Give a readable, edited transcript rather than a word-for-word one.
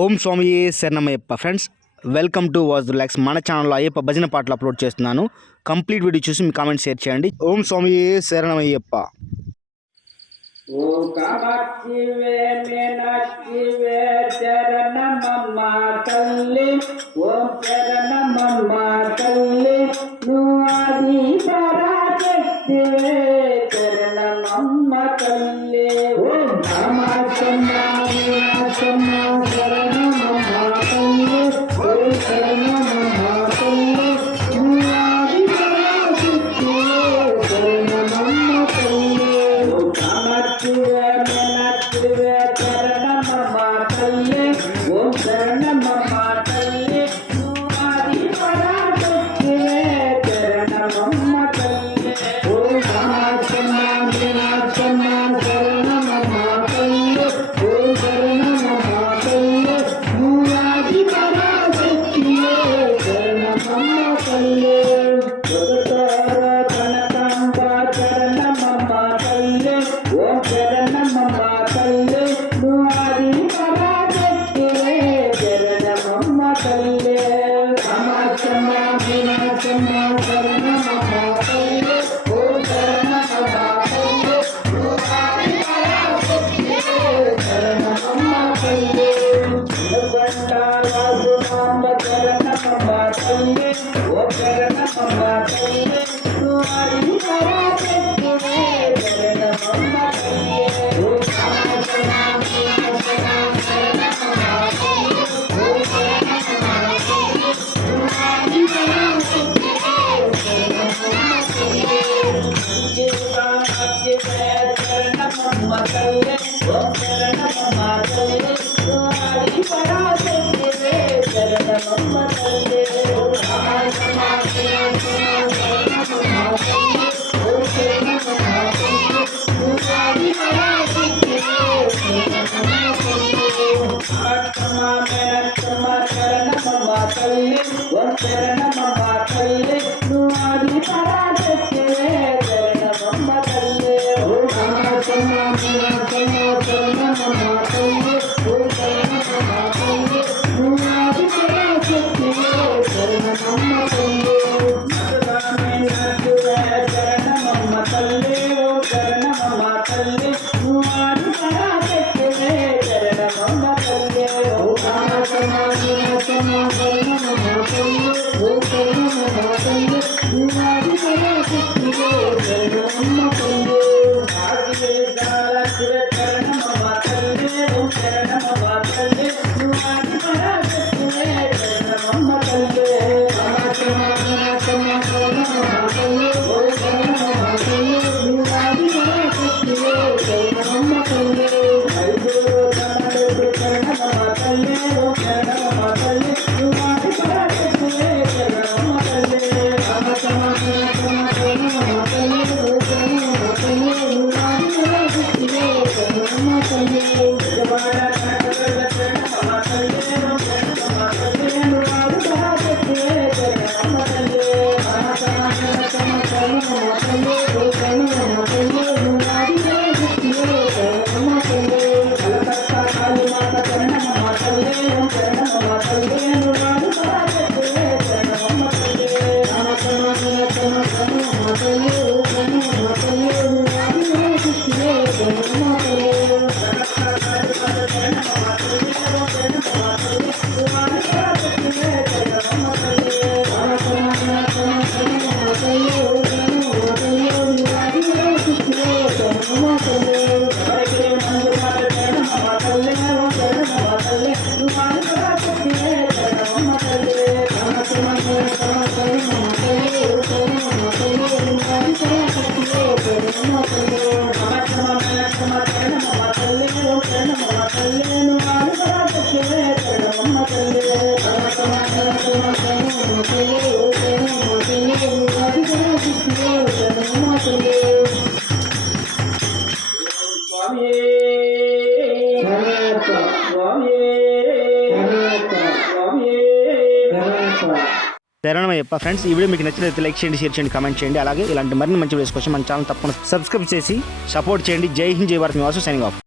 ఓం స్వామి శరణమయ్యప్ప friends, welcome to was relax. మన ఛానల్లో అయ్యప్ప భజన పాటలు అప్లోడ్ చేస్తున్నాను. కంప్లీట్ వీడియో చూసి మీ కామెంట్ షేర్ చేయండి. ఓం స్వామి శరణమయ్యప్ప. ఓం కామాక్షివే మీనాక్షివే శరణమమ్మ తల్లి, ఓం శరణమమ్మ తల్లి, నువ్వు ఆది పరాశక్తివే శరణమమ్మ తల్లి. ఓం కామాక్షమ్మ మీనాక్షమ్మ శరణమమ్మ తల్లి, ఓం శరణమమ్మ తల్లి, నువ్వు ఆది పరాశక్తివే శరణమమ్మ తల్లి. ఓం కామాక్షివే మీనాక్షివే శరణమమ్మ తల్లి, ఓం శరణమమ్మ తల్లి, నువ్వు ఆది పరాశక్తివే శరణమమ్మ తల్లి. ఓం కామాక్షమ్మ మీనాక్షమ్మ శరణమమ్మ తల్లి, ఓం శరణమమ్మ తల్లి, నువ్వు ఆది పరాశక్తివే శరణమమ్మ తల్లి. జగతార కనకాంబ శరణమమ్మ తల్లి, ఓం శరణమమ్మ తల్లి, నువ్వు ఆది పరాశక్తివే శరణమమ్మ తల్లి. కామాక్షమ్మ మీనాక్షమ్మ శరణమమ్మ తల్లి, ఓం శరణమమ్మ తల్లి, నువ్వు ఆది పరాశక్తివే శరణమమ్మ తల్లి. నిలబండాలాగుమాంబ శరణమమ్మ తల్లి, ఓం శరణమమ్మ తల్లి, నువ్వు ఆది పరాశక్తివే శరణమమ్మ తల్లి. ఓం కామాక్షమ్మ మీనాక్షమ్మ శరణమమ్మ తల్లి, ఓం శరణమమ్మ తల్లి, నువ్వు ఆది పరాశక్తివే శరణమమ్మ తల్లి. కామాక్షివే శరణమమ్మ తల్లి, ఓం శరణమమ్మ తల్లి, నువ్వు ఆది పరాశక్తివే శరణమమ్మ తల్లి. ఓం కామాక్షమ్మ మీనాక్షమ్మ శరణమమ్మ తల్లి, ఓం శరణమమ్మ తల్లి, నువ్వు ఆది పరాశక్తివే శరణమమ్మ తల్లి. కామాక్షమ్మ మీనాక్షమ్మ శరణమమ్మ తల్లి, ఓం శరణమమ్మ తల్లి, నువ్వు ఆది పరాశక్తివే శరణమమ్మ తల్లి. ఓం కామాక్షమ్మ మీనాక్షమ్మ శరణమమ్మ తల్లి, ఓం శరణమమ్మ తల్లి, నువ్వు ఆది పరాశక్తివే శరణమమ్మ తల్లి. మీనాక్షివే శరణమమ్మ తల్లి, ఓం శరణమమ్మ తల్లి, నువ్వు ఆది పరాశక్తివే శరణమమ్మ తల్లి. ఓం కామాక్షమ్మ మీనాక్షమ్మ శరణమమ్మ తల్లి, ఓం శరణమమ్మ తల్లి, నువ్వు ఆది పరాశక్తివే శరణమమ్మ తల్లి. ఆదిశేషాలక్ష్మి శరణమమ్మ తల్లి, ఓం శరణమమ్మ తల్లి, నువ్వు ఆది పరాశక్తివే శరణమమ్మ తల్లి. కామాక్షమ్మ మీనాక్షమ్మ శరణమమ్మ తల్లి, ఓం శరణమమ్మ తల్లి, నువ్వు ఆది పరాశక్తివే శరణమమ్మ తల్లి. ఐదుగురు కమలపు శరణమమ్మ తల్లి, ఓం శరణమమ్మ తల్లి, నువ్వు ఆది పరాశక్తివే శరణమమ్మ తల్లి. కామాక్షమ్మ మీనాక్షమ్మ శరణమమ్మ తల్లి, ఓం శరణమమ్మ తల్లి, నువ్వు ఆది పరాశక్తివే శరణమమ్మ తల్లి. విజయవాడ కనకదుర్గ శరణమమ్మ తల్లి, ఓం శరణమమ్మ తల్లి, నువ్వు ఆది పరాశక్తివే శరణమమ్మ తల్లి. కామాక్షమ్మ మీనాక్షమ్మ శరణమమ్మ తల్లి, ఓం శరణమమ్మ తల్లి, నువ్వు ఆది పరాశక్తివే శరణమమ్మ తల్లి. కలకత్తా కాళీమాత శరణమమ్మ తల్లి, ఓం శరణమమ్మ తల్లి, నువ్వు ఆది పరాశక్తివే శరణమమ్మ తల్లి. కామాక్షమ్మ మీనాక్షమ్మ శరణమమ్మ తల్లి, ఓం శరణమమ్మ తల్లి, నువ్వు ఆది పరాశక్తివే శరణమమ్మ తల్లి. కలకత్తా కాళీమాత శరణమమ్మ తల్లి, ఓం శరణమమ్మ తల్లి, నువ్వు ఆది పరాశక్తివే శరణమమ్మ తల్లి. కామాక్షమ్మ మీనాక్షమ్మ శరణమమ్మ తల్లి, ఓం శరణమమ్మ తల్లి, నువ్వు ఆది పరాశక్తివే శరణమమ్మ తల్లి. హరిగిరి మంజుమాత శరణమమ్మ తల్లి, ఓం శరణమమ్మ తల్లి, నువ్వు ఆది పరాశక్తివే శరణమమ్మ తల్లి. కామాక్షమ్మ మీనాక్షమ్మ శరణమమ్మ తల్లి, ఓం శరణమమ్మ తల్లి, నువ్వు ఆది పరాశక్తివే శరణమమ్మ తల్లి. కామాక్షమ్మ మీనాక్షమ్మ శరణమమ్మ తల్లి, ఓం శరణమమ్మ తల్లి, నువ్వు ఆది పరాశక్తివే శరణమమ్మ తల్లి. కామాక్షమ్మ మీనాక్షమ్మ శరణమమ్మ తల్లి, ఓం శరణమమ్మ తల్లి, నువ్వు ఆది పరాశక్తివే శరణమమ్మ తల్లి. స్వామి స్వామి స్వామి. శరణమయ్యప్ప ఫ్రెండ్స్, ఈ వీడియో మీకు నచ్చినట్లయితే లైక్ చేయండి, షేర్ చేయండి, కామెంట్ చేయండి. అలాగే ఇలాంటి మరిన్ని మంచి వీడియోస్ కోసం మన ఛానల్ తప్పకుండా సబ్స్క్రైబ్ చేసి సపోర్ట్ చేయండి. జై హింద్, జై భారత్. మీ వాసు సైనింగ్ ఆఫ్.